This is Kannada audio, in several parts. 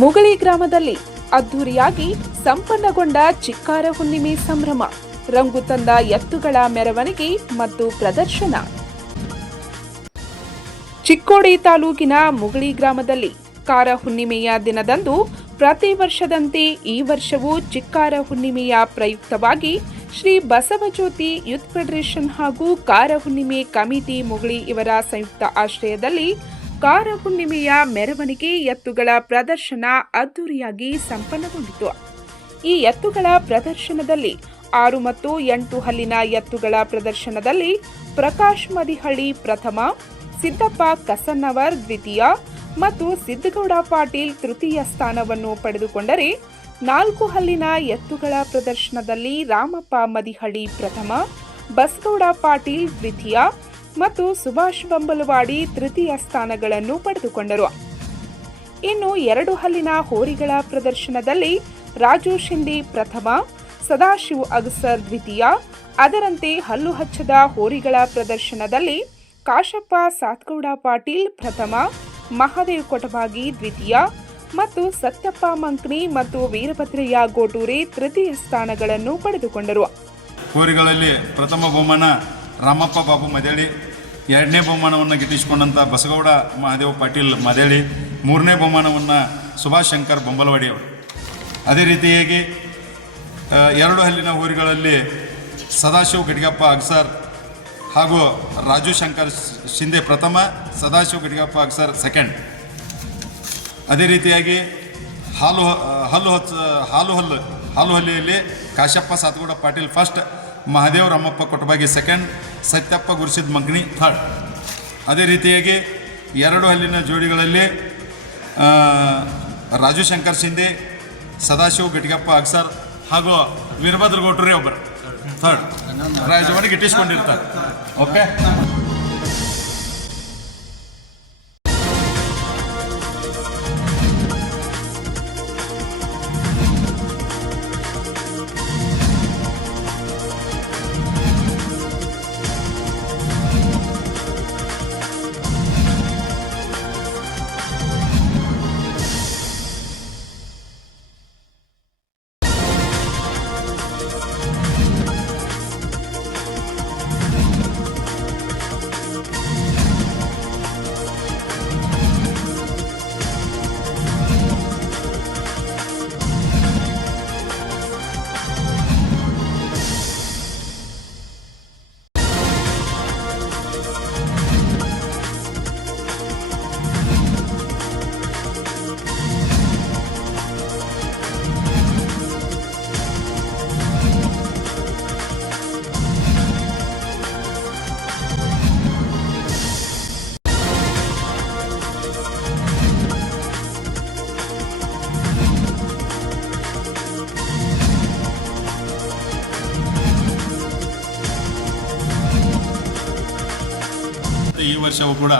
ಮುಗಳಿ ಗ್ರಾಮದಲ್ಲಿ ಅದ್ದೂರಿಯಾಗಿ ಸಂಪನ್ನಗೊಂಡ ಚಿಕ್ಕಾರ ಹುಣ್ಣಿಮೆ ಸಂಭ್ರಮ. ರಂಗು ತಂದ ಎತ್ತುಗಳ ಮೆರವಣಿಗೆ ಮತ್ತು ಪ್ರದರ್ಶನ. ಚಿಕ್ಕೋಡಿ ತಾಲೂಕಿನ ಮುಗಳಿ ಗ್ರಾಮದಲ್ಲಿ ಕಾರ ಹುಣ್ಣಿಮೆಯ ದಿನದಂದು ಪ್ರತಿ ವರ್ಷದಂತೆ ಈ ವರ್ಷವೂ ಚಿಕ್ಕಾರ ಹುಣ್ಣಿಮೆಯ ಪ್ರಯುಕ್ತವಾಗಿ ಶ್ರೀ ಬಸವಜ್ಯೋತಿ ಯೂತ್ ಫೆಡರೇಷನ್ ಹಾಗೂ ಕಾರ ಹುಣ್ಣಿಮೆ ಕಮಿಟಿ ಮುಗಳಿ ಇವರ ಸಂಯುಕ್ತ ಆಶ್ರಯದಲ್ಲಿ ಕಾರ ಹುಣ್ಣಿಮೆಯ ಮೆರವಣಿಗೆ ಎತ್ತುಗಳ ಪ್ರದರ್ಶನ ಅದ್ದೂರಿಯಾಗಿ ಸಂಪನ್ನಗೊಂಡಿತು. ಈ ಎತ್ತುಗಳ ಪ್ರದರ್ಶನದಲ್ಲಿ 6 ಮತ್ತು 8 ಹಲ್ಲಿನ ಎತ್ತುಗಳ ಪ್ರದರ್ಶನದಲ್ಲಿ ಪ್ರಕಾಶ್ ಮದಿಹಳ್ಳಿ ಪ್ರಥಮ, ಸಿದ್ದಪ್ಪ ಕಸನ್ನವರ್ ದ್ವಿತೀಯ ಮತ್ತು ಸಿದ್ದಗೌಡ ಪಾಟೀಲ್ ತೃತೀಯ ಸ್ಥಾನವನ್ನು ಪಡೆದುಕೊಂಡರೆ, 4 ಹಲ್ಲಿನ ಎತ್ತುಗಳ ಪ್ರದರ್ಶನದಲ್ಲಿ ರಾಮಪ್ಪ ಮದಿಹಳ್ಳಿ ಪ್ರಥಮ, ಬಸಗೌಡ ಪಾಟೀಲ್ ದ್ವಿತೀಯ ಮತ್ತು ಸುಭಾಷ್ ಬಂಬಲವಾಡಿ ತೃತೀಯ ಸ್ಥಾನಗಳನ್ನು ಪಡೆದುಕೊಂಡರು. ಇನ್ನು 2 ಹಲ್ಲಿನ ಹೋರಿಗಳ ಪ್ರದರ್ಶನದಲ್ಲಿ ರಾಜು ಶಿಂದೆ ಪ್ರಥಮ, ಸದಾಶಿವ ಅಗಸರ್ ದ್ವಿತೀಯ. ಅದರಂತೆ ಹಲ್ಲು ಹಚ್ಚದ ಹೋರಿಗಳ ಪ್ರದರ್ಶನದಲ್ಲಿ ಕಾಶಪ್ಪ ಸಾತ್ಗೌಡ ಪಾಟೀಲ್ ಪ್ರಥಮ, ಮಹಾದೇವ್ ಕೊಟಬಾಗಿ ದ್ವಿತೀಯ ಮತ್ತು ಸತ್ಯಪ್ಪ ಮಂಕ್ನಿ ಮತ್ತು ವೀರಭದ್ರಯ್ಯ ಗೋಟೂರೆ ತೃತೀಯ ಸ್ಥಾನಗಳನ್ನು ಪಡೆದುಕೊಂಡರು. ಹೋರಿಗಳಲ್ಲಿ ಪ್ರಥಮ ಬಹುಮಾನ ರಾಮಪ್ಪ ಬಾಬು ಮದೇಳಿ, 2ನೇ ಬಹುಮಾನವನ್ನು ಗಿಟ್ಟಿಸಿಕೊಂಡಂಥ ಬಸಗೌಡ ಮಹಾದೇವ್ ಪಾಟೀಲ್ ಮದೇಳಿ, 3ನೇ ಬಹುಮಾನವನ್ನು ಸುಭಾಷ್ ಶಂಕರ್ ಬೊಂಬಲವಾಡಿ ಅವರು. ಅದೇ ರೀತಿಯಾಗಿ 2 ಹಲ್ಲಿನ ಹೋರಿಗಳಲ್ಲಿ ಸದಾಶಿವ ಗಡಿಗಪ್ಪ ಅಗಸರ್ ಹಾಗೂ ರಾಜು ಶಂಕರ್ ಶಿಂದೆ ಪ್ರಥಮ, ಸದಾಶಿವ ಗಡಿಗಪ್ಪ ಅಗಸರ್ ಸೆಕೆಂಡ್. ಅದೇ ರೀತಿಯಾಗಿ ಹಾಲುಹಲ್ಲಿಯಲ್ಲಿ Kashappa Satgouda Patil first, Mahadev Ramappa Kotabagi second, Satyappa Gurusid Mangni third. ಅದೇ ರೀತಿಯಾಗಿ 2 ಹಲ್ಲಿನ ಜೋಡಿಗಳಲ್ಲಿ ರಾಜು ಶಂಕರ್ ಶಿಂದೆ, ಸದಾಶಿವ ಗಡಿಗಪ್ಪ ಅಗಸರ್ ಹಾಗೂ ವೀರಭದ್ರ ಗೋಟೂರೆ ಒಬ್ಬರು ಥರ್ಡ್ ಪ್ರೈಜನ್ನು ಗಿಟ್ಟಿಸ್ಕೊಂಡಿರ್ತಾರೆ. ಓಕೆ. ಈ ವರ್ಷವೂ ಕೂಡ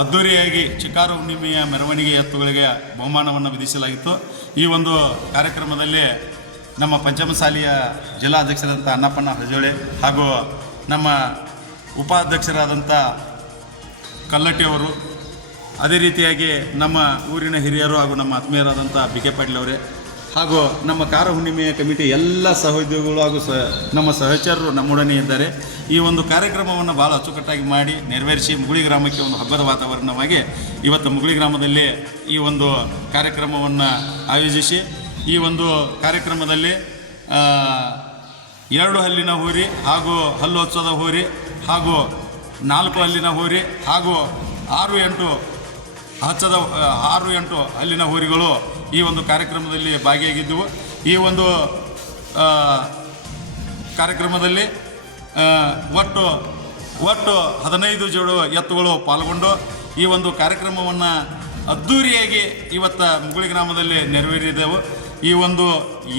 ಅದ್ದೂರಿಯಾಗಿ ಚಿಕ್ಕಾರ ಹುಣ್ಣಿಮೆಯ ಮೆರವಣಿಗೆ ಎತ್ತುಗಳಿಗೆ ಬಹುಮಾನವನ್ನು ವಿಧಿಸಲಾಗಿತ್ತು. ಈ ಒಂದು ಕಾರ್ಯಕ್ರಮದಲ್ಲಿ ನಮ್ಮ ಪಂಚಮಸಾಲಿಯ ಜಿಲ್ಲಾಧ್ಯಕ್ಷರಾದಂಥ ಅನ್ನಪ್ಪಣ್ಣ ಹಜೋಳೆ ಹಾಗೂ ನಮ್ಮ ಉಪಾಧ್ಯಕ್ಷರಾದಂಥ ಕಲ್ಲಟ್ಟಿಯವರು, ಅದೇ ರೀತಿಯಾಗಿ ನಮ್ಮ ಊರಿನ ಹಿರಿಯರು ಹಾಗೂ ನಮ್ಮ ಆತ್ಮೀಯರಾದಂಥ ಬಿ ಕೆ ಪಾಟೀಲ್ ಅವರೇ ಹಾಗೂ ನಮ್ಮ ಕಾರ ಹುಣ್ಣಿಮೆಯ ಕಮಿಟಿ ಎಲ್ಲ ಸಹೋದ್ಯೋಗಿಗಳು ಹಾಗೂ ನಮ್ಮ ಸಹಚರರು ನಮ್ಮೊಡನೆ ಇದ್ದಾರೆ. ಈ ಒಂದು ಕಾರ್ಯಕ್ರಮವನ್ನು ಭಾಳ ಅಚ್ಚುಕಟ್ಟಾಗಿ ಮಾಡಿ ನೆರವೇರಿಸಿ ಮುಗುಳಿ ಗ್ರಾಮಕ್ಕೆ ಒಂದು ಹಬ್ಬದ ವಾತಾವರಣವಾಗಿ ಇವತ್ತು ಮುಗುಳಿ ಗ್ರಾಮದಲ್ಲಿ ಈ ಒಂದು ಕಾರ್ಯಕ್ರಮವನ್ನು ಆಯೋಜಿಸಿ, ಈ ಒಂದು ಕಾರ್ಯಕ್ರಮದಲ್ಲಿ 2 ಹಲ್ಲಿನ ಹೋರಿ ಹಾಗೂ ಹಲ್ಲು ಹಚ್ಚದ ಹೋರಿ ಹಾಗೂ 4 ಹಲ್ಲಿನ ಹೋರಿ ಹಾಗೂ 6-8 ಹಲ್ಲಿನ ಹೋರಿಗಳು ಈ ಒಂದು ಕಾರ್ಯಕ್ರಮದಲ್ಲಿ ಭಾಗಿಯಾಗಿದ್ದವು. ಈ ಒಂದು ಕಾರ್ಯಕ್ರಮದಲ್ಲಿ ಒಟ್ಟು 15 ಜೋಡು ಎತ್ತುಗಳು ಪಾಲ್ಗೊಂಡು ಈ ಒಂದು ಕಾರ್ಯಕ್ರಮವನ್ನು ಅದ್ಧೂರಿಯಾಗಿ ಇವತ್ತು ಮುಗುಳಿ ಗ್ರಾಮದಲ್ಲಿ ನೆರವೇರಿದೆವು. ಈ ಒಂದು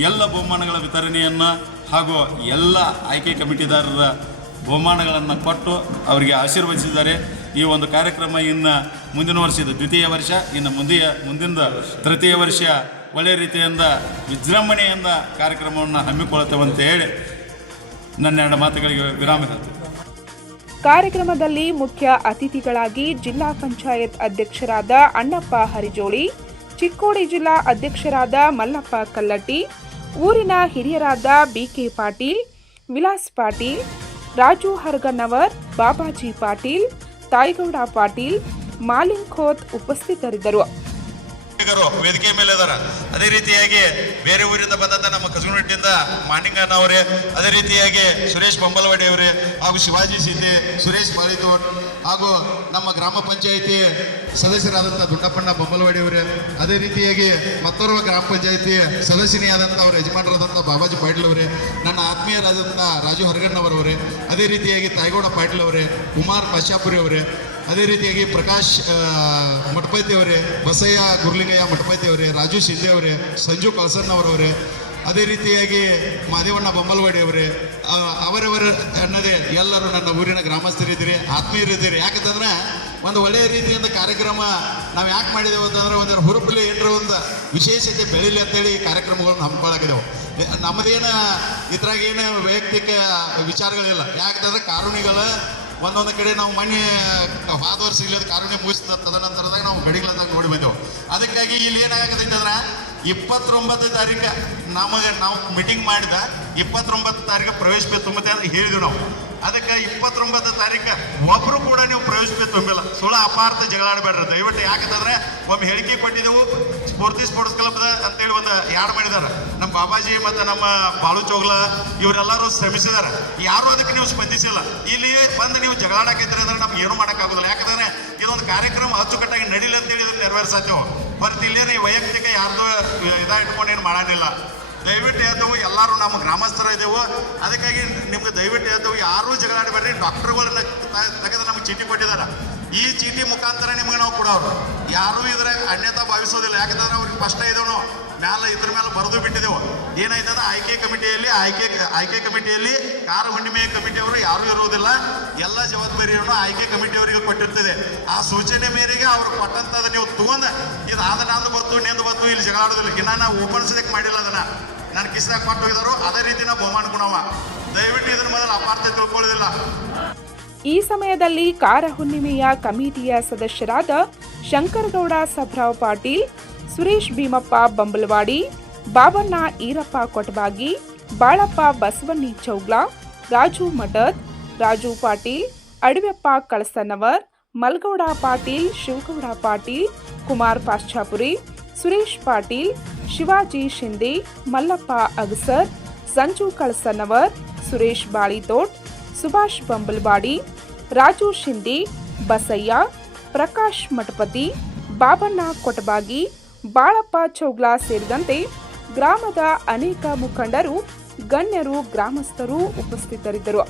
ಎಲ್ಲ ಬಹುಮಾನಗಳ ವಿತರಣೆಯನ್ನು ಹಾಗೂ ಎಲ್ಲ ಆಯ್ಕೆ ಕಮಿಟಿದಾರರ ಬಹುಮಾನಗಳನ್ನು ಕೊಟ್ಟು ಅವರಿಗೆ ಆಶೀರ್ವದಿಸಿದ್ದಾರೆ. ಈ ಒಂದು ಕಾರ್ಯಕ್ರಮ ಇನ್ನು ಮುಂದಿನ ವರ್ಷದ ದ್ವಿತೀಯ ವರ್ಷ, ಇನ್ನು ಮುಂದಿನ ತೃತೀಯ ವರ್ಷ ಒಳ್ಳೆಯ ರೀತಿಯಿಂದ ವಿಜೃಂಭಣೆಯಿಂದ ಕಾರ್ಯಕ್ರಮವನ್ನು ಹಮ್ಮಿಕೊಳ್ಳುತ್ತೇವೆ ಅಂತ ಹೇಳಿ ನನ್ನ 2 ಮಾತುಗಳಿಗೆ ವಿರಾಮ ಹೇಳ್ತೀನಿ. ಕಾರ್ಯಕ್ರಮದಲ್ಲಿ ಮುಖ್ಯ ಅತಿಥಿಗಳಾಗಿ ಜಿಲ್ಲಾ ಪಂಚಾಯತ್ ಅಧ್ಯಕ್ಷರಾದ ಅಣ್ಣಪ್ಪ ಹರಿಜೋಳಿ, ಚಿಕ್ಕೋಡಿ ಜಿಲ್ಲಾ ಅಧ್ಯಕ್ಷರಾದ ಮಲ್ಲಪ್ಪ ಕಲ್ಲಟ್ಟಿ, ಊರಿನ ಹಿರಿಯರಾದ ಬಿಕೆ ಪಾಟೀಲ್, ವಿಲಾಸ್ ಪಾಟೀಲ್, ರಾಜು ಹರಗನ್ನವರ್, ಬಾಬಾಜಿ ಪಾಟೀಲ್, ತಾಯಿಗೌಡ ಪಾಟೀಲ್, ಮಾಲಿಂಗ್ ಖೋತ್ ಉಪಸ್ಥಿತರಿದ್ದರು. ವೇದಿಕೆ ಮೇಲೆ ಇದಾರ. ಅದೇ ರೀತಿಯಾಗಿ ಬೇರೆ ಊರಿಂದ ಬಂದಂತ ನಮ್ಮ ಕಸಗನಟ್ಟಿಯಿಂದ ಮಾನಿಂಗಣ್ಣ ಅವರೇ, ಅದೇ ರೀತಿಯಾಗಿ ಸುರೇಶ್ ಬೊಂಬಲವಾಡಿ ಅವರೇ, ಹಾಗೂ ಶಿವಾಜಿ ಸೀತೆ, ಸುರೇಶ್ ಬಾಳಿತೋಟ್, ಹಾಗೂ ನಮ್ಮ ಗ್ರಾಮ ಪಂಚಾಯಿತಿ ಸದಸ್ಯರಾದಂಥ ದುಂಡಪ್ಪಣ್ಣ ಬೊಂಬಲವಾಡಿ ಅವರೇ, ಅದೇ ರೀತಿಯಾಗಿ ಮತ್ತೋರ್ವ ಗ್ರಾಮ ಪಂಚಾಯಿತಿ ಸದಸ್ಯನಿಯಾದಂಥ ಅವರ ಯಜಮಾನರಾದಂಥ ಬಾಬಾಜಿ ಪಾಟೀಲ್ ಅವರೇ, ನನ್ನ ಆತ್ಮೀಯರಾದಂಥ ರಾಜು ಹರಗಣ್ಣವರವರೇ, ಅದೇ ರೀತಿಯಾಗಿ ತಾಯಿಗೌಡ ಪಾಟೀಲ್ ಅವರೇ, ಕುಮಾರ್ ಪಾಶಾಪುರಿ ಅವರೇ, ಅದೇ ರೀತಿಯಾಗಿ ಪ್ರಕಾಶ್ ಮಠಪತಿ ಅವರೇ, ಬಸಯ್ಯ ಗುರ್ಲಿಂಗಯ್ಯ ಮಠಪತಿ ಅವರೇ, ರಾಜು ಶಿಂದೆ ಅವರೇ, ಸಂಜು ಕಳಸನ್ ಅವರವರೇ, ಅದೇ ರೀತಿಯಾಗಿ ಮಾದೇವಣ್ಣ ಬೊಮ್ಮಲವಾಡಿ ಅವರೇ, ಅವರವರ ಅನ್ನೋದೇ ಎಲ್ಲರೂ ನನ್ನ ಊರಿನ ಗ್ರಾಮಸ್ಥರಿದ್ದೀರಿ, ಆತ್ಮೀಯರಿದ್ದೀರಿ. ಯಾಕಂತಂದ್ರೆ ಒಂದು ಒಳ್ಳೆಯ ರೀತಿಯಿಂದ ಕಾರ್ಯಕ್ರಮ ನಾವು ಯಾಕೆ ಮಾಡಿದೆವು ಅಂತಂದ್ರೆ ಒಂದು ಹುರುಪಲ್ಲಿ ಏನರ ಒಂದು ವಿಶೇಷತೆ ಬೆಳೀಲಿ ಅಂತೇಳಿ ಈ ಕಾರ್ಯಕ್ರಮಗಳನ್ನು ಹಮ್ಮಿಕೊಳ್ಳಾಕಿದೆವು. ನಮ್ಮದೇನು ಇದ್ರಾಗೇನು ವೈಯಕ್ತಿಕ ವಿಚಾರಗಳಿಲ್ಲ. ಯಾಕಂತಂದ್ರೆ ಕಾನೂನಿಗಳ ಒಂದೊಂದು ಕಡೆ ನಾವು ಮೊನ್ನೆ ಹೋದ ವರ್ಷ ಇಲ್ಲದ ಕಾರುಣ್ಯ ಮುಗಿಸಿದ ತದನಂತರದಾಗ ನಾವು ಗಡಿಗಳದಾಗ ನೋಡಿ ಬಂದೆವು. ಅದಕ್ಕಾಗಿ ಇಲ್ಲಿ ಏನಾಗತೈತೆ ಅಂದ್ರೆ 29 ತಾರೀಕು ನಾವು ಮೀಟಿಂಗ್ ಮಾಡಿದ 29 ತಾರೀಕು ಪ್ರವೇಶ ಪೇ ತುಂಬುತ್ತೆ ಅಂತ ಹೇಳಿದ್ವಿ ನಾವು. ಅದಕ್ಕೆ 29 ತಾರೀಕು ಒಬ್ಬರು ಕೂಡ ನೀವು ಪ್ರವೇಶ ಪೇ ತುಂಬಿಲ್ಲ. ಸುಳ್ಳು ಅಪಾರ್ಥ ಜಗಳಾಡಬೇಡ್ರಿ ದಯವಿಟ್ಟು. ಯಾಕಂತಂದ್ರೆ ಒಮ್ಮೆ ಹೇಳಿಕೆ ಕೊಟ್ಟಿದ್ದೆವು, ಸ್ಫೂರ್ತಿ ಸ್ಪೋರ್ಟ್ಸ್ ಕ್ಲಬ್ ಅಂತೇಳಿ ಒಂದು ಯಾರು ಮಾಡಿದಾರೆ. ನಮ್ಮ ಬಾಬಾಜಿ ಮತ್ತು ನಮ್ಮ ಬಾಳು ಚೋಗ್ಲ ಇವರೆಲ್ಲರೂ ಶ್ರಮಿಸಿದ್ದಾರೆ. ಯಾರು ಅದಕ್ಕೆ ನೀವು ಸ್ಪಂದಿಸಿಲ್ಲ. ಇಲ್ಲಿ ಬಂದು ನೀವು ಜಗಳಾಡಕ್ಕಿದ್ರೆ ಅಂದ್ರೆ ನಮ್ಗೆ ಏನು ಮಾಡೋಕ್ಕಾಗೋದಿಲ್ಲ. ಯಾಕಂದ್ರೆ ಇದೊಂದು ಕಾರ್ಯಕ್ರಮ ಅಚ್ಚುಕಟ್ಟಾಗಿ ನಡೀಲಿ ಅಂತೇಳಿ ಇದನ್ನು ನೆರವೇರಿಸತ್ತೇವೆ. ಹೊರತು ಇಲ್ಲೇನು ವೈಯಕ್ತಿಕ ಯಾರ್ದು ಇಟ್ಕೊಂಡು ಏನು ಮಾಡೋದಿಲ್ಲ. ದಯವಿಟ್ಟು ಹೇಳ್ತೇವೆ, ಎಲ್ಲರೂ ನಮ್ಮ ಗ್ರಾಮಸ್ಥರ ಇದ್ದೇವೆ. ಅದಕ್ಕಾಗಿ ನಿಮ್ಗೆ ದಯವಿಟ್ಟು ಹೇಳ್ತೇವೆ, ಯಾರೂ ಜಗಳಾಡಬೇಡ್ರಿ. ಡಾಕ್ಟರ್ಗಳನ್ನ ತೆಗೆದು ನಮ್ಗೆ ಚೀಟಿ ಕೊಟ್ಟಿದ್ದಾರೆ. ಈ ಚೀಟಿ ಮುಖಾಂತರ ನಿಮ್ಗೆ ನಾವು ಕೊಡೋರು, ಯಾರೂ ಇದ್ರಾಗ ಅನ್ಯತಾ ಭಾವಿಸೋದಿಲ್ಲ. ಯಾಕಂದ್ರೆ ಅವ್ರಿಗೆ ಫಸ್ಟ್ ಇದ್ದೇವೆ ನಾವು ಇದ್ರ ಮೇಲೆ ಬರೆದು ಬಿಟ್ಟಿದ್ದೆವು. ಏನಾಯ್ತದ ಆಯ್ಕೆ ಕಮಿಟಿಯಲ್ಲಿ ಕಾರ ಹುಣ್ಣಿಮೆ ಕಮಿಟಿಯವರು ಯಾರೂ ಇರುವುದಿಲ್ಲ. ಎಲ್ಲ ಜವಾಬ್ದಾರಿಯನ್ನು ಆಯ್ಕೆ ಕಮಿಟಿಯವರಿಗೆ ಕೊಟ್ಟಿರ್ತದೆ. ಆ ಸೂಚನೆ ಮೇರೆಗೆ ಅವ್ರು ಕೊಟ್ಟಂಥದ್ದು ನೀವು ತಗೊಂಡು ಇದು ನಂದು ಬತ್ತು ಇಲ್ಲಿ ಜಗಳಾಡೋದಿಲ್ಲ. ಇನ್ನು ನಾವು ಓಪನ್ಸದಕ್ಕೆ ಮಾಡಿಲ್ಲ, ಅದನ್ನ ನಾನು ಕಿಸ್ದಾಗ ಕೊಟ್ಟು ಹೋಗಿದಾರೋ ಅದೇ ರೀತಿ ನಾವು ಬಹುಮಾನ ಗುಣವ. ದಯವಿಟ್ಟು ಇದನ್ನ ಮೊದಲು ಅಪಾರ್ಥ ತಿಳ್ಕೊಳ್ಳೋದಿಲ್ಲ. ಈ ಸಮಯದಲ್ಲಿ ಕಾರ ಹುಣ್ಣಿಮೆಯ ಕಮಿಟಿಯ ಸದಸ್ಯರಾದ ಶಂಕರಗೌಡ ಸಭ್ರಾವ್ ಪಾಟೀಲ್, ಸುರೇಶ್ ಭೀಮಪ್ಪ ಬಂಬಲವಾಡಿ, ಬಾಬಣ್ಣ ಈರಪ್ಪ ಕೊಟಬಾಗಿ, ಬಾಳಪ್ಪ ಬಸವಣ್ಣಿ ಚೌಗ್ಲ, ರಾಜು ಮಠದ್, ರಾಜು ಪಾಟೀಲ್, ಅಡವೆಪ್ಪ ಕಳಸನ್ನವರ್, ಮಲ್ಗೌಡ ಪಾಟೀಲ್, ಶಿವಗೌಡ ಪಾಟೀಲ್, ಕುಮಾರ್ ಪಾಶ್ಚಾಪುರಿ, ಸುರೇಶ್ ಪಾಟೀಲ್, ಶಿವಾಜಿ ಶಿಂದೆ, ಮಲ್ಲಪ್ಪ ಅಗಸರ್, ಸಂಜು ಕಳಸನ್ನವರ್, ಸುರೇಶ್ ಬಾಳಿತೋಟ್, ಸುಭಾಷ್ ಬಂಬಲ್ವಾಡಿ, ರಾಜು ಶಿಂದೆ, ಬಸಯ್ಯ, ಪ್ರಕಾಶ್ ಮಠಪತಿ, ಬಾಬಣ್ಣ ಕೊಟಬಾಗಿ, ಬಾಳಪ್ಪ ಚೌಗ್ಲಾ ಸೇರಿದಂತೆ ಗ್ರಾಮದ ಅನೇಕ ಮುಖಂಡರು, ಗಣ್ಯರು, ಗ್ರಾಮಸ್ಥರು ಉಪಸ್ಥಿತರಿದ್ದರು.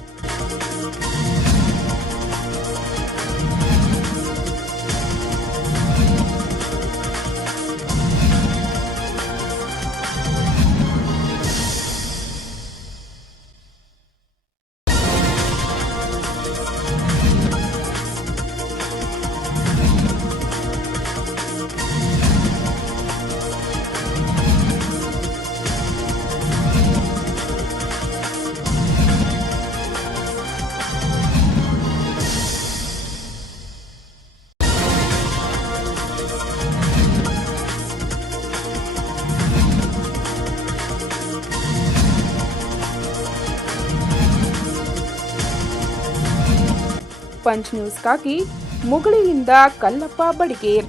ಪಂಚ್ ನ್ಯೂಸ್ಗಾಗಿ ಮುಗಳಿಯಿಂದ ಕಲ್ಲಪ್ಪ ಬಡಿಗೇರ್.